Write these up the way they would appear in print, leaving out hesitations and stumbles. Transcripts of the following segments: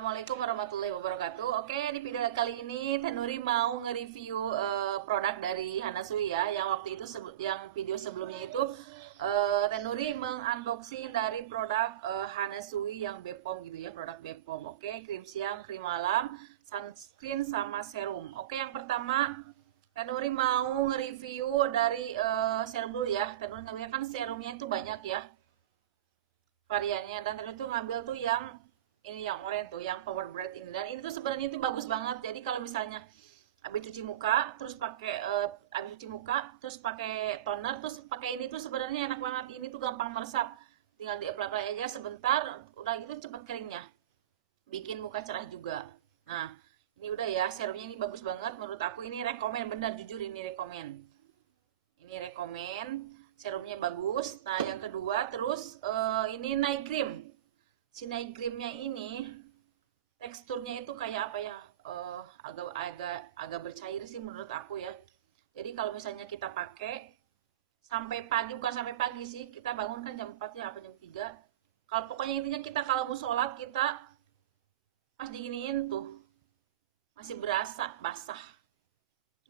Assalamualaikum warahmatullahi wabarakatuh. Oke, di video kali ini Tenuri mau nge-review produk dari Hanasui ya. Yang waktu itu yang video sebelumnya itu Tenuri mengunboxing dari produk Hanasui yang Bepom gitu ya, produk Bepom. Oke, krim siang, krim malam, sunscreen sama serum. Oke, yang pertama Tenuri mau nge-review dari serum dulu ya. Tenuri ngambil kan serumnya itu banyak ya variannya, dan Tenuri tuh ngambil tuh yang ini, yang oranye tuh, yang power breath ini. Dan ini tuh sebenarnya itu bagus banget. Jadi kalau misalnya habis cuci muka terus pakai toner terus pakai ini tuh sebenarnya enak banget. Ini tuh gampang meresap, tinggal di apply aja sebentar, udah gitu cepet keringnya, bikin muka cerah juga. Nah, ini udah ya, serumnya ini bagus banget menurut aku. Ini rekomen, benar jujur ini rekomen. Ini rekomen, serumnya bagus. Nah, yang kedua terus ini night cream. Si night creamnya ini teksturnya itu kayak apa ya, agak bercair sih menurut aku ya. Jadi kalau misalnya kita pakai sampai pagi, bukan sampai pagi sih, kita bangun kan jam 4 ya, apa jam 3. Kalau pokoknya intinya kita kalau mau sholat, kita pas diginiin tuh masih berasa basah.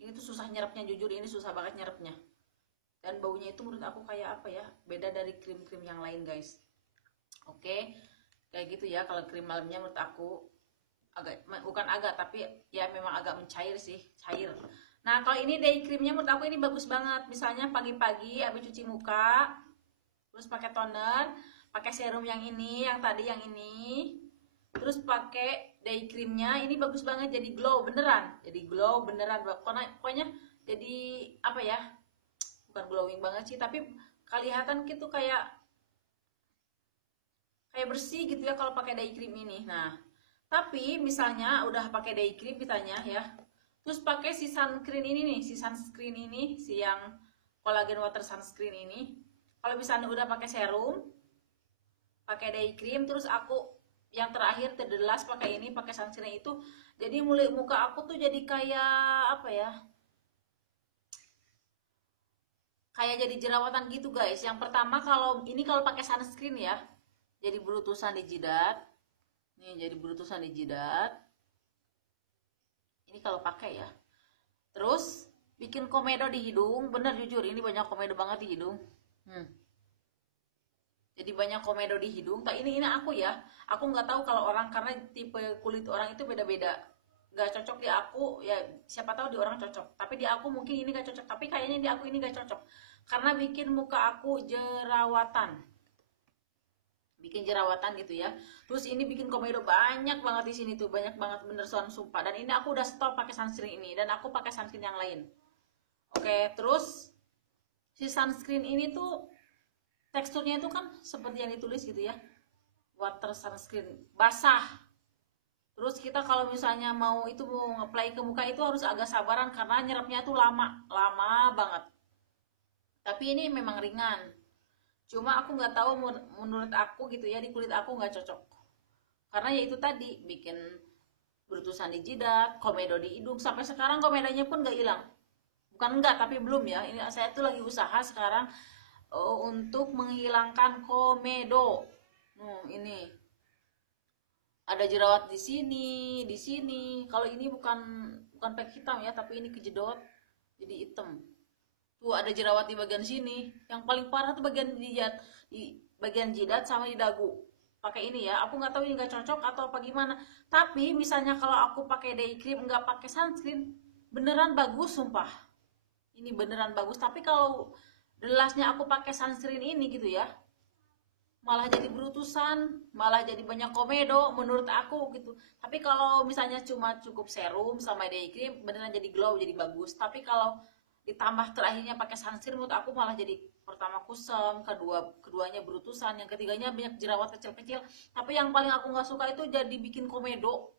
Ini tuh susah nyerapnya, jujur ini susah banget nyerapnya. Dan baunya itu menurut aku kayak apa ya, beda dari krim-krim yang lain guys. Oke, kayak gitu ya. Kalau krim malamnya menurut aku bukan agak, tapi ya memang agak mencair sih, cair. Nah, kalau ini day creamnya menurut aku ini bagus banget. Misalnya pagi-pagi habis cuci muka terus pakai toner, pakai serum yang ini, yang tadi yang ini, terus pakai day creamnya, ini bagus banget, jadi glow beneran, pokoknya jadi apa ya, bukan glowing banget sih, tapi kelihatan gitu kayak bersih gitu ya kalau pakai day cream ini. Nah, tapi misalnya udah pakai day cream misalnya ya, terus pakai si sunscreen ini nih, si yang collagen water sunscreen ini. Kalau misalnya udah pakai serum, pakai day cream, terus aku yang terakhir terdelas pakai ini, pakai sunscreen itu, jadi muka aku tuh jadi kayak apa ya, kayak jadi jerawatan gitu guys. Yang pertama kalau pakai sunscreen ya, jadi berutusan di jidat. Nih, jadi berutusan di jidat. Ini kalau pakai ya. Terus bikin komedo di hidung, bener jujur ini banyak komedo banget di hidung. Jadi banyak komedo di hidung. Tak ini aku ya. Aku nggak tahu kalau orang, karena tipe kulit orang itu beda-beda. Nggak cocok di aku ya, siapa tahu di orang cocok. Tapi di aku mungkin ini nggak cocok. Tapi kayaknya di aku ini nggak cocok karena bikin muka aku jerawatan. Gitu ya. Terus ini bikin komedo banyak banget di sini tuh, banyak banget bener sumpah. Dan ini aku udah stop pakai sunscreen ini, dan aku pakai sunscreen yang lain. Oke, terus si sunscreen ini tuh teksturnya itu kan seperti yang ditulis gitu ya, water sunscreen, basah. Terus kita kalau misalnya mau nge-apply ke muka itu harus agak sabaran karena nyerapnya tuh lama banget. Tapi ini memang ringan. Cuma aku nggak tahu, menurut aku gitu ya, di kulit aku nggak cocok. Karena ya itu tadi, bikin berutusan di jidat, komedo di hidung. Sampai sekarang komedonya pun nggak hilang. Bukan enggak, tapi belum ya. Ini saya tuh lagi usaha sekarang untuk menghilangkan komedo. Ini ada jerawat di sini. Kalau ini bukan pek hitam ya, tapi ini kejedot jadi hitam. Tuh ada jerawat di bagian sini. Yang paling parah tuh di bagian jidat sama di dagu. Pakai ini ya. Aku nggak tahu ini nggak cocok atau apa gimana. Tapi misalnya kalau aku pakai day cream nggak pakai sunscreen, beneran bagus sumpah. Ini beneran bagus. Tapi kalau delasnya aku pakai sunscreen ini gitu ya, malah jadi berutusan, malah jadi banyak komedo menurut aku gitu. Tapi kalau misalnya cuma cukup serum sama day cream, beneran jadi glow, jadi bagus. Tapi kalau ditambah terakhirnya pakai sunscreen, menurut aku malah jadi, pertama kusam, keduanya berutusan, yang ketiganya banyak jerawat kecil-kecil. Tapi yang paling aku nggak suka itu jadi bikin komedo.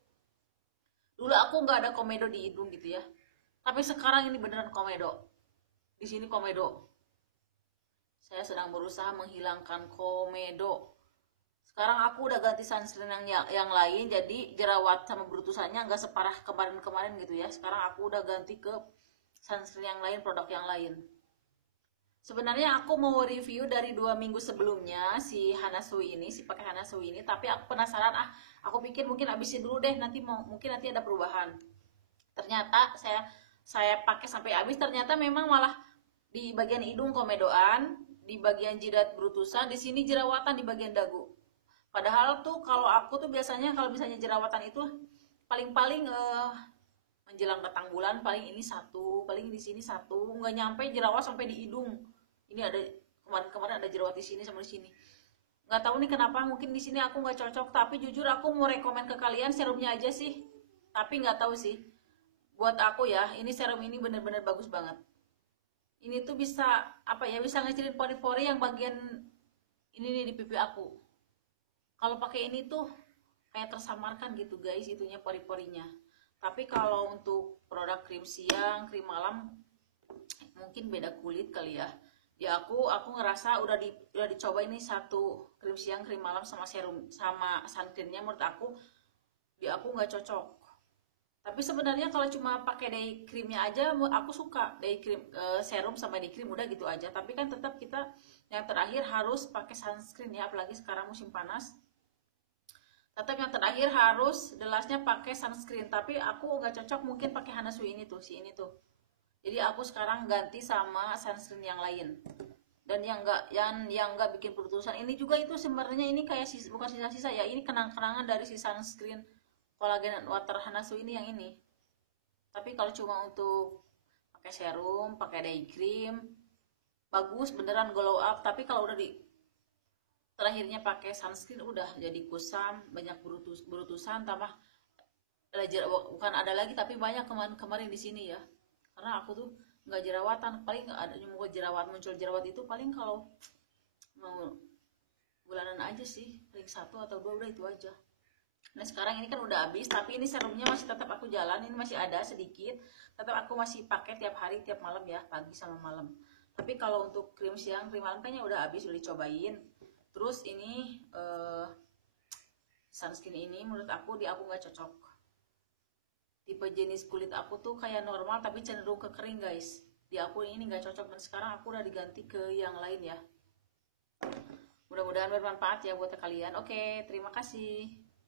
Dulu aku nggak ada komedo di hidung gitu ya, tapi sekarang ini beneran komedo. Di sini komedo. Saya sedang berusaha menghilangkan komedo. Sekarang aku udah ganti sunscreen yang lain, jadi jerawat sama berutusannya nggak separah kemarin-kemarin gitu ya. Sekarang aku udah ganti ke sunscreen yang lain, produk yang lain. Sebenarnya aku mau review dari 2 minggu sebelumnya si Hanasui ini, si pakai Hanasui ini, tapi aku penasaran, aku pikir mungkin habisin dulu deh, nanti mungkin nanti ada perubahan. Ternyata saya pakai sampai habis, ternyata memang malah di bagian hidung komedoan, di bagian jidat brutusan, di sini jerawatan di bagian dagu. Padahal tuh kalau aku tuh biasanya kalau misalnya jerawatan itu paling-paling menjelang datang bulan paling ini satu, paling di sini satu, nggak nyampe jerawat sampai di hidung. Ini ada kemarin-kemarin ada jerawat di sini sama di sini. Nggak tahu nih kenapa, mungkin di sini aku nggak cocok. Tapi jujur aku mau rekomend ke kalian serumnya aja sih. Tapi nggak tahu sih. Buat aku ya, ini serum ini bener-bener bagus banget. Ini tuh bisa apa ya? Bisa ngecilin pori-pori yang bagian ini nih di pipi aku. Kalau pakai ini tuh kayak tersamarkan gitu guys, itunya pori-porinya. Tapi kalau untuk produk krim siang, krim malam mungkin beda kulit kali ya. Ya aku ngerasa udah dicoba ini satu krim siang, krim malam sama serum sama sunscreennya, menurut aku di aku nggak cocok. Tapi sebenarnya kalau cuma pakai day creamnya aja aku suka, day cream serum sama day cream udah gitu aja. Tapi kan tetap kita yang terakhir harus pakai sunscreen ya, apalagi sekarang musim panas. Tetap yang terakhir harus delasnya pakai sunscreen. Tapi aku nggak cocok mungkin pakai Hanasui ini tuh, si ini tuh. Jadi aku sekarang ganti sama sunscreen yang lain. Dan yang enggak bikin putusan ini juga itu sebenarnya ini kayak bukan sisa-sisa ya. Ini kenang-kenangan dari si sunscreen collagen water Hanasui ini yang ini. Tapi kalau cuma untuk pakai serum, pakai day cream, bagus beneran glow up. Tapi kalau udah di terakhirnya pakai sunscreen udah jadi kusam, banyak berutusan, tambah bukan ada lagi tapi banyak kemarin di sini ya. Karena aku tuh nggak jerawatan, paling ada muncul jerawat itu paling kalau mau bulanan aja sih, paling 1 atau 2 udah itu aja. Nah sekarang ini kan udah habis, tapi ini serumnya masih tetap aku jalan, ini masih ada sedikit, tetap aku masih pakai tiap hari, tiap malam ya, pagi sama malam. Tapi kalau untuk krim siang, krim malam kayaknya udah habis, udah dicobain. Terus ini sunscreen ini menurut aku aku nggak cocok. Tipe jenis kulit aku tuh kayak normal tapi cenderung ke kering guys. Di aku ini nggak cocok, dan sekarang aku udah diganti ke yang lain ya. Mudah-mudahan bermanfaat ya buat kalian. Oke, terima kasih.